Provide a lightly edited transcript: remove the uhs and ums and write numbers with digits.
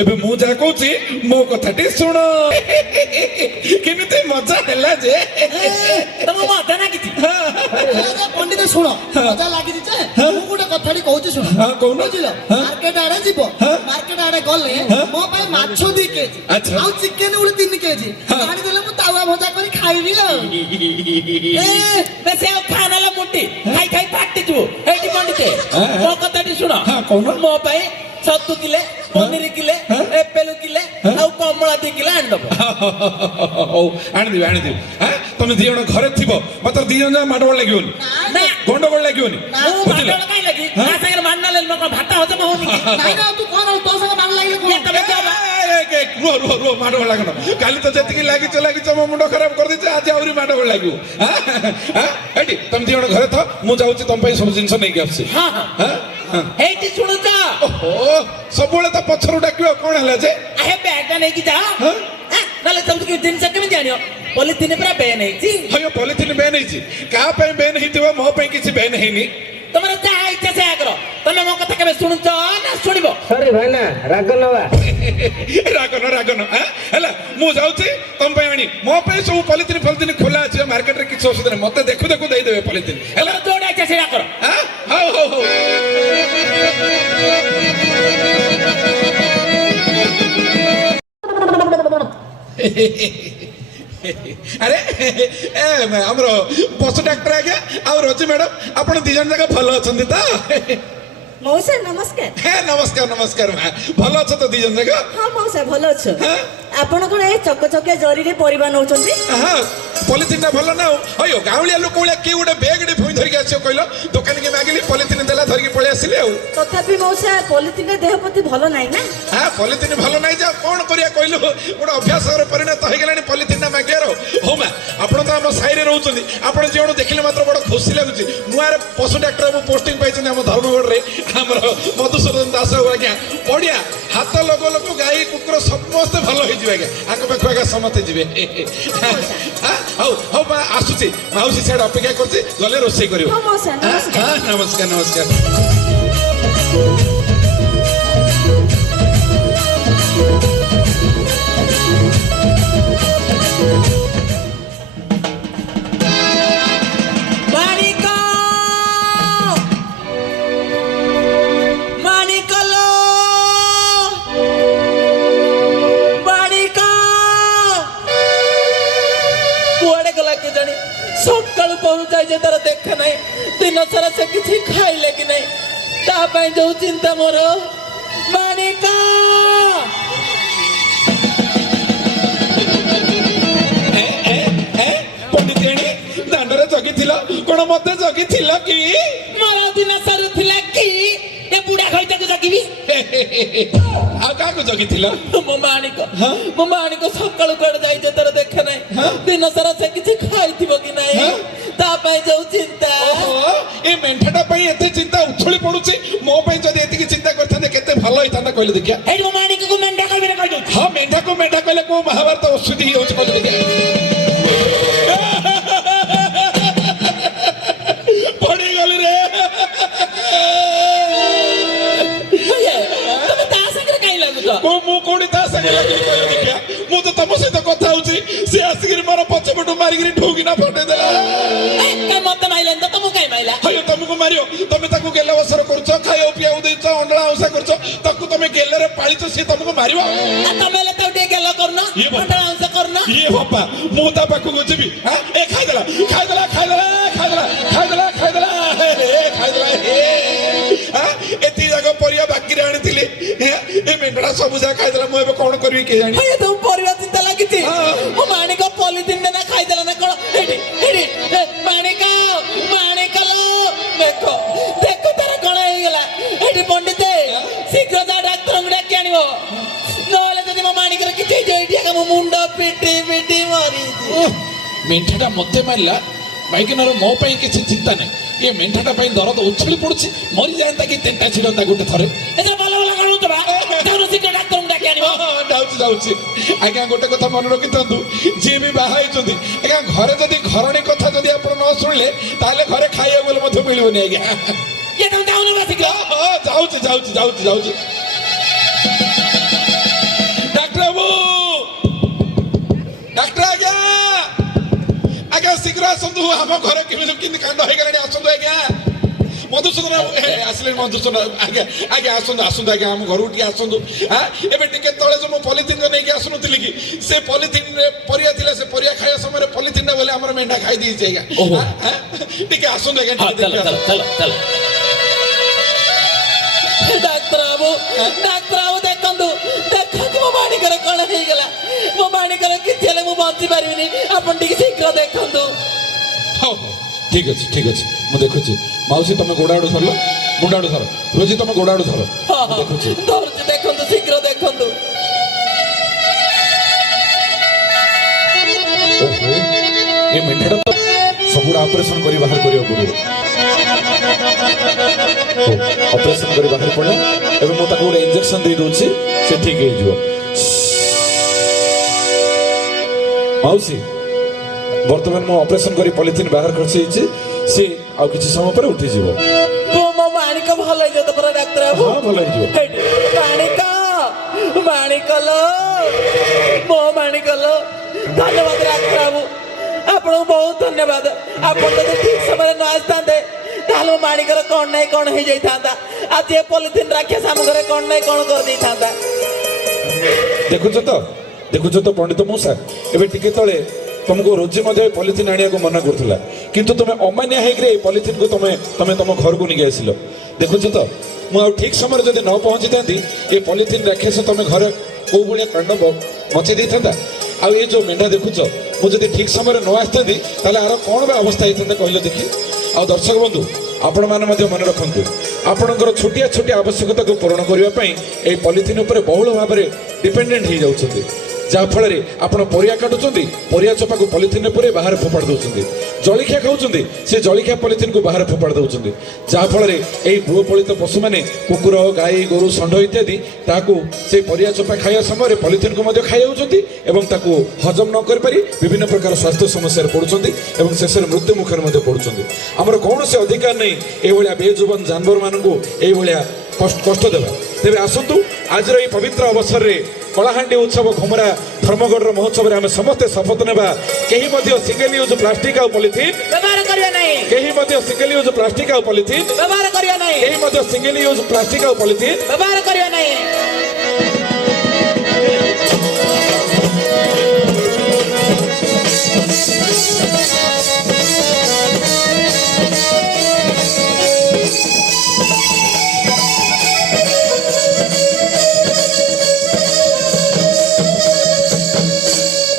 ଏବେ ମୁଁ ଯାହା କହୁଛି ମୋ କଥାଟି ଶୁଣ। କେମିତି ମଜା ହେଲା ଯେ ତମ ମଜା ଲାଗିଛି ପଣ୍ଡିତ ଶୁଣ ମଜା ଲାଗିଛି ଯେ ମୁଁ ଗୋଟେ କଥାଟି କହୁଛି ଶୁଣ। କହୁନ। ବୁଝିଲ ମାର୍କେଟ ଆଡେ ଯିବ, ମାର୍କେଟ ଆଡେ ଗଲେ ମୋ ପାଇଁ ମାଛ 2 କେଜି ଆଉ ଚିକେନ ଗୋଟେ 3 କେଜି ଆଣିଦେଲେ ମୁଁ ତାୱା ଭଜା କରି ଖାଇବି ଆଉ। ବେଶୀ ଆଉ ଖାନାଲା ମୁଟି ଖାଇ ଖାଇ ଫାଟିଯିବୁ। ଏଇଠି ପଣ୍ଡିତେ ମୋ କଥାଟି ଶୁଣ। କହୁନ। ମୋ ପାଇଁ ଛତୁ କିଲେ, ପନିର କିଲେ, ଏପେଲ କିଲେ ଆଉ କମଳା 2 କିଲେ ଆଣିଦବ। ହଉ ଆଣିଦେବି ଆଣିଦେବି। ତମେ 2 ଜଣ ଘରେ ଥିବ ମାତ୍ର 2 ଜଣ ଯାକ ମାଡଗୋଳ ଲାଗିବନି, ଗଣ୍ଡଗୋଳ ଲାଗିବନି। ମୁଁ ମାଡଗୋଳ କାଇଁ ଲାଗି? ତା ସାଙ୍ଗରେ ମାଡ ନେଲେ ମୋ ଭାତ ହଜମ ହଉନି କି? ନାଇଁ ନା ତୁ କଣ ତୋ ସାଙ୍ଗେ ମାଡ଼ ଲାଗିଲେ ରୁହ ମାଡଗୋଳ ଲାଗନ। କାଲି ତ ଯେତିକି ଲାଗିଛ ମୋ ମୁଣ୍ଡ ଖରାପ କରିଦେଇଛ, ଆଜି ଆହୁରି ମାଡଗୋଳ ଲାଗିବ। ଏଠି ତମେ 2 ଜଣ ଘରେ ଥାଅ, ମୁଁ ଯାଉଛି ତମ ପାଇଁ ସବୁ ଜିନିଷ ନେଇକି ଆସୁଛି। ଏଇଠି ଶୁଣୁଛ? ସବୁବେଳେ ତା ପଛରୁ ଡାକିବ କଣ ହେଲା ଯେ? ବ୍ୟାଗଟା ନେଇକି ଯାଅ, ନହେଲେ ତମକୁ ଜିନିଷ କେମିତି ଆଣିବ? ପଲିଥିନ ପୁରା ବେନ୍ ହେଇଛି। ପଲିଥିନ ବେନ୍ ହେଇଛି? କାହା ପାଇଁ ବେନ୍ ହେଇଥିବ? ମୋ ପାଇଁ କିଛି ବେନ୍ ହେଇନି। ତମର ଯାହା ଇଚ୍ଛା ସେୟା କର। ତମେ ମୋ କଥା କେବେ ଶୁଣୁଛ ନା ଶୁଣିବ? ସରି ଭାଇନା ରାଗ ନବା। ରାଗନ ହେଲା। ମୁଁ ଯାଉଛି ତମ ପାଇଁ ଆଣି। ମୋ ପାଇଁ ସବୁ ପଲିଥିନ ଖୋଲା ଅଛି ମାର୍କେଟରେ, କିଛି ଅସୁବିଧା ନାହିଁ। ମତେ ଦେଖୁ ଦେଇଦେବେ ପଲିଥିନ ହେଲା। ଯୋଉଟା ଇଚ୍ଛା ସେଇଆ କର। ହଉ। ଆରେ ଆମର ପଶୁ ଡାକ୍ତର ଆଜ୍ଞା ଆଉ ରୋଜି ମ୍ୟାଡାମ, ଆପଣ 2 ଜଣ ଯାକ ଭଲ ଅଛନ୍ତି ତ? ମଉସା ନମସ୍କାର। ନମସ୍କାର ମା। ଭଲ ଅଛ ତ 2 ଜଣ ଯାକ? ହଁ ମଉସା ଭଲ ଅଛ। ଆପଣ କଣ ଏ ଚକଚକିଆ ଜରିରେ ପରିବା ନଉଛନ୍ତି? ପଲିଥିନ ଟା ଭଲ ନା? ହଉ ଗାଉଁଳିଆ ଲୋକ ଭଳିଆ କିଏ ଗୋଟେ ବ୍ୟାଗ୍ ପୁଣି ଧରିକି ଆସିବ କହିଲ? ଦୋକାନୀକି ମାଗିଲି, ପଲିଥିନ ଦେଲା, ଧରିକି ପଳେଇ ଆସିଲି ଆଉ। ତଥାପି ମଉସା ପଲିଥିନ ଦେହ ପ୍ରତି ଭଲ ନାହିଁ ନା? ପଲିଥିନ ଭଲ ନାହିଁ ଯେ କଣ କରିବା କହିଲୁ? ଗୋଟେ ଅଭ୍ୟାସର ପରିଣତ ହେଇଗଲାଣି ପଲିଥିନ ଟା ମାଗିବାର। ହଉ ମା, ଆପଣ ତ ଆମ ସାହିରେ ରହୁଛନ୍ତି, ଆପଣ ଯେଉଁ ଦେଖିଲେ ମାତ୍ର ବଡ ଖୁସି ଲାଗୁଛି। ନୂଆରେ ପଶୁ ଡାକ୍ତର ବାବୁ ପୋଷ୍ଟିଂ ପାଇଛନ୍ତି ଆମ ଧର୍ମଗଡ଼ରେ, ଆମର ମଧୁସୂଦନ ଦାସ ଆଜ୍ଞା। ବଢିଆ, ହାତ ଲଗ ଗାଈ କୁକୁର ସମସ୍ତେ ଭଲ ହେଇଯିବେ ଆଜ୍ଞା। ଆଙ୍କ ପାଖକୁ ଆଜ୍ଞା ସମସ୍ତେ ଯିବେ। ହଉ ମା ଆସୁଛି, ମାଉସୀ ସିଆଡେ ଅପେକ୍ଷା କରୁଛି, ଗଲେ ରୋଷେଇ କରିବ। ନମସ୍କାର। ସକାଳୁ ପହଞ୍ଚାଇ ଯେ ତାର ଦେଖା ନାହିଁ, ଦିନ ସାରା ସେ କିଛି ଖାଇଲେ କି ନାହିଁ, ତା ପାଇଁ ଯୋଉ ଚିନ୍ତା ମୋର। ମାଣିକ ପଣ୍ଡିତିଆଣୀ ଦାଣ୍ଡରେ ଜଗିଥିଲ କଣ? ମତେ ଜଗିଥିଲ କି? ମୋର ଦିନ ସରୁଥିଲା କି ଏ ବୁଢା ଘଇଟାକୁ ଜଗିବି? ଆଉ କାହାକୁ ଜଗିଥିଲ? ମୋ ମାଣିକ ସକାଳୁ କୁଆଡେ ଯାଇଛେ ତାର ଦେଖା ନାହିଁ, ଦିନ ସାରା ସେ କିଛି ଖାଇଥିବ କି ନାହିଁ, ତା ପାଇଁ ଯୋଉ ଚିନ୍ତା। ଏ ମେଣ୍ଢାଟା ପାଇଁ ଏତେ ଚିନ୍ତା ଉଛୁଳି ପଡୁଛି। ମୋ ପାଇଁ ଯଦି ଏତିକି ଚିନ୍ତା କରିଥାନ୍ତେ କେତେ ଭଲ ହେଇଥାନ୍ତା କହିଲେ ଦେଖିଆ। ଏଇଠି ମୋ ମାଣିକକୁ ମେଣ୍ଢା କହିବେ କହିଦଉଛି। ମେଣ୍ଢାକୁ ମେଣ୍ଢା କହିଲେ କୋଉ ମହାଭାରତ ଅସୁଧି ହେଇଯାଉଛି କହିଲେ ଦେଖିଆ। ପଡିଗଲି ରେ। ମୁଁ କୋଉଠି ତା ସାଙ୍ଗେ ଲାଗିଲି କହିଲେ ଦେଖିଆ? ମୁଁ ତ ତମ ସହିତ କଥା ହଉଛି, ସେ ଆସିକିରି ମୋର ପଛପଟୁ ମାରିକିରି ଠୁକିନା ଫଟେଇଦେଲା। ମତେ ମାଇଲାନି ତ ତମକୁ କାଇଁ ମାଇଲା? ତମକୁ ମାରିବ? ତମେ ତାକୁ ଗେଲ ବସର କରୁଛ, ଖାଇବାକୁ ପିଇବାକୁ ଦେଇଛ, ଅଣ୍ଡଳା ଉଷା କରୁଛ, ତାକୁ ତମେ ଗେଲରେ ପାଳିଛ, ସିଏ ତମକୁ ମାରିବ? ତମେ ହେଲେ ତାକୁ ଟିକେ ଗେଲ କରୁନ, ଅଣ୍ଡଳା ଉଷା କରୁନ। ଇଏ ବାପା, ମୁଁ ତା ପାଖକୁ ଯିବି? ଖାଇଦେଲା। ଏତିକି ଯାକ ପରିବା ବାକିରେ ଆଣିଥିଲି, ଏ ମେଣ୍ଢା ସବୁ ଯାକ ଖାଇଦେଲା। ମୁଁ ଏବେ କଣ କରିବି କେ ଜାଣି? ତମ ପରିବା ଚିନ୍ତା ଲାଗିଛି। ମୋ ମାଣିକ ପଲିଥିନ ନା ଖାଇଦେଲା ନା କଣ? ମାଣିକ ଦେଖ ତାର କଣ ହେଇଗଲା। ଏଠି ପଣ୍ଡିତେ ଶୀଘ୍ର ଯା ଡାକ୍ତରଙ୍କୁ ଡାକି ଆଣିବ, ନହେଲେ ଯଦି ମୋ ମାଣିକର କିଛି ହେଇଛି ଏଇଠି ମୋ ମୁଣ୍ଡ ପିଟି ମରି। ମେଣ୍ଢାଟା ମତେ ମାରିଲା, ବାଇକିନର ମୋ ପାଇଁ କିଛି ଚିନ୍ତା ନାହିଁ। ଏ ମେଣ୍ଢାଟା ପାଇଁ ଦରଦ ଉଛଳି ପଡୁଛି, ମରିଯାଆନ୍ତା କି ତେଣ୍ଟା ଛିଡ଼ନ୍ତା ଗୋଟେ ଥରେ। ଯାଉଛି ଆଜ୍ଞା। ଗୋଟେ କଥା ମନେ ରଖିଥାନ୍ତୁ, ଯିଏ ବି ବାହା ହେଇଛନ୍ତି ଆଜ୍ଞା, ଘରେ ଯଦି ଘରଣୀ କଥା ଯଦି ଆପଣ ନ ଶୁଣିଲେ ତାହେଲେ ଘରେ ଖାଇବାକୁ ଗଲେ ମଧ୍ୟ ମିଳିବନି ଆଜ୍ଞା। ଯାଉଛି। ଆମ ଘରେ କେମିତି କାଣ୍ଡ ହେଇଗଲାଣି ଆସନ୍ତୁ ଆଜ୍ଞା ମଧୁସୂଦନ ଆସିଲେ ମଧୁସୂଦନ ଆଜ୍ଞା ଆଜ୍ଞା ଆସନ୍ତୁ ଆସନ୍ତୁ ଆଜ୍ଞା ଆମ ଘରକୁ ଟିକେ ଆସନ୍ତୁ ଏବେ ଟିକେ ତଳେ ମୁଁ ପଲିଥିନ ନେଇକି ଆସୁନଥିଲି କି ସେ ପଲିଥିନରେ ପରିବା ଥିଲା ସେ ପରିବା ଖାଇବା ସମୟରେ ପଲିଥିନଟା ବୋଲେ ଆମର ମେଣ୍ଢା ଖାଇ ଦେଇଛି ଆଜ୍ଞା ଟିକେ ଆସନ୍ତୁ ଆଜ୍ଞା ଡାକ୍ତର ବାବୁ ଦେଖନ୍ତୁ ଦେଖନ୍ତୁ ମୋ ମାଣିକର କଣ ହେଇଗଲା ମୋ ମାଣିକର କିଛି ହେଲେ ମୁଁ ବଞ୍ଚି ପାରିବିନି ଆପଣ ଟିକେ ଶୀଘ୍ର ଦେଖନ୍ତୁ ହଉ ହଉ ଠିକ ଅଛି ମୁଁ ଦେଖୁଛି ମାଉସୀ ତମେ ଗୋଡ ଆଡୁ ଧରଲ ମୁଣ୍ଡ ଆଡୁ ଧର ରୋଜି ତମେ ଗୋଡ ଆଡୁ ଧର ଦେଖୁଛି ଧରୁଛି ଦେଖନ୍ତୁ ଶୀଘ୍ର ଦେଖନ୍ତୁ ଓହୋ ଏ ମେଣ୍ଢାଟା ତ ସବୁଗୁଡା ଅପରେସନ କରି ବାହାର କରିବାକୁ ପଡିବ ଅପରେସନ କରି ବାହାର ପଡିଲା ଏବେ ମୁଁ ତାକୁ ଗୋଟେ ଇଞ୍ଜେକ୍ସନ ଦେଇ ଦଉଛି ସେ ଠିକ ହେଇଯିବ ମାଉସୀ ବର୍ତ୍ତମାନ ମୁଁ ଅପରେସନ କରି ପଲିଥିନ ବାହାର କରିଛି ସେ ଆଉ କିଛି ସମୟ ପରେ ଉଠିଯିବ ମୋ ମାଣିକ ଭଲ ହେଇଯିବ ତ ପରା ଡାକ୍ତର ବାବୁ ହଁ ଭଲ ହେଇଯିବ ମାଣିକଲ ମୋ ମାଣିକଲ ଧନ୍ୟବାଦ ଡାକ୍ତର ବାବୁ ଆପଣଙ୍କୁ ବହୁତ ଧନ୍ୟବାଦ ଆପଣ ଯଦି ଠିକ ସମୟରେ ନ ଆସିଥାନ୍ତେ ତାହେଲେ ମୋ ମାଣିକର କଣ ନାହିଁ କଣ ହେଇଯାଇଥାନ୍ତା ଆଜି ଏ ପଲିଥିନ ରାକ୍ଷସ ଆମ ଘରେ କଣ ନାହିଁ କଣ କରିଦେଇଥାନ୍ତା ଦେଖୁଛ ତ ପଣ୍ଡିତ ମଉସା ଏବେ ଟିକେ ତଳେ तुमको रोजी मध्य पॉलिथिन आने को मना करूला किंतु तुम अमान्य है पॉलिथिन को तुम तुम घर को नहीं आसिल देखुच तो मुझे ठीक समय जब न पहुंची था ये पॉलिथिन राक्षस तुम घर कौ भाया कांड मची दे था आ ये जो मेढ़ा देखुच मुझे ठीक समय न आसता आर कौन बा अवस्था होता कहल देखी आ दर्शक बंधु आपण मैंने मन रखु आपणकर छोटिया छोटिया आवश्यकता को पूरण करने ये पॉलिथिन उपर बहुल भाव में डिपेंडेंट हो जाती जहाँफल आप परिया काटुंट परिया चोपा को पॉलिथिन पूरे बाहर फोपाड़ दौरान जलिखिया खाऊँ से जलिखिया पॉलिथिन को बाहर फोपाड़ दौरान जहाँफल यही गृहपालित पशु मैंने कुकुर गाई गोरु षंढ इत्यादि ताकू से परिया चोपा खाया समय पॉलिथिन को खाई जाऊँगी हजम न कर पारि विभिन्न प्रकार स्वास्थ्य समस्या पड़ुंट शेष में मृत्यु मुखर पड़ुंट आमर कौन से अधिकार नहीं ये बेजुबान जानवर मानू ये कष्ट देवा तेरे आसतु आज ये पवित्र अवसर में कलाहांडी उत्सव घुमरा धर्मगढ़ महोत्सव में आम समस्ते शपथ नेबा कहीं सिंगल यूज प्लास्टिक आ पॉलिथिन व्यवहार करिया नहीं कहीं सिंगल यूज प्लास्टिक आ पॉलिथिन व्यवहार करिया नहीं कहीं सिंगल यूज प्लास्टिक आ पॉलिथिन व्यवहार करिया नहीं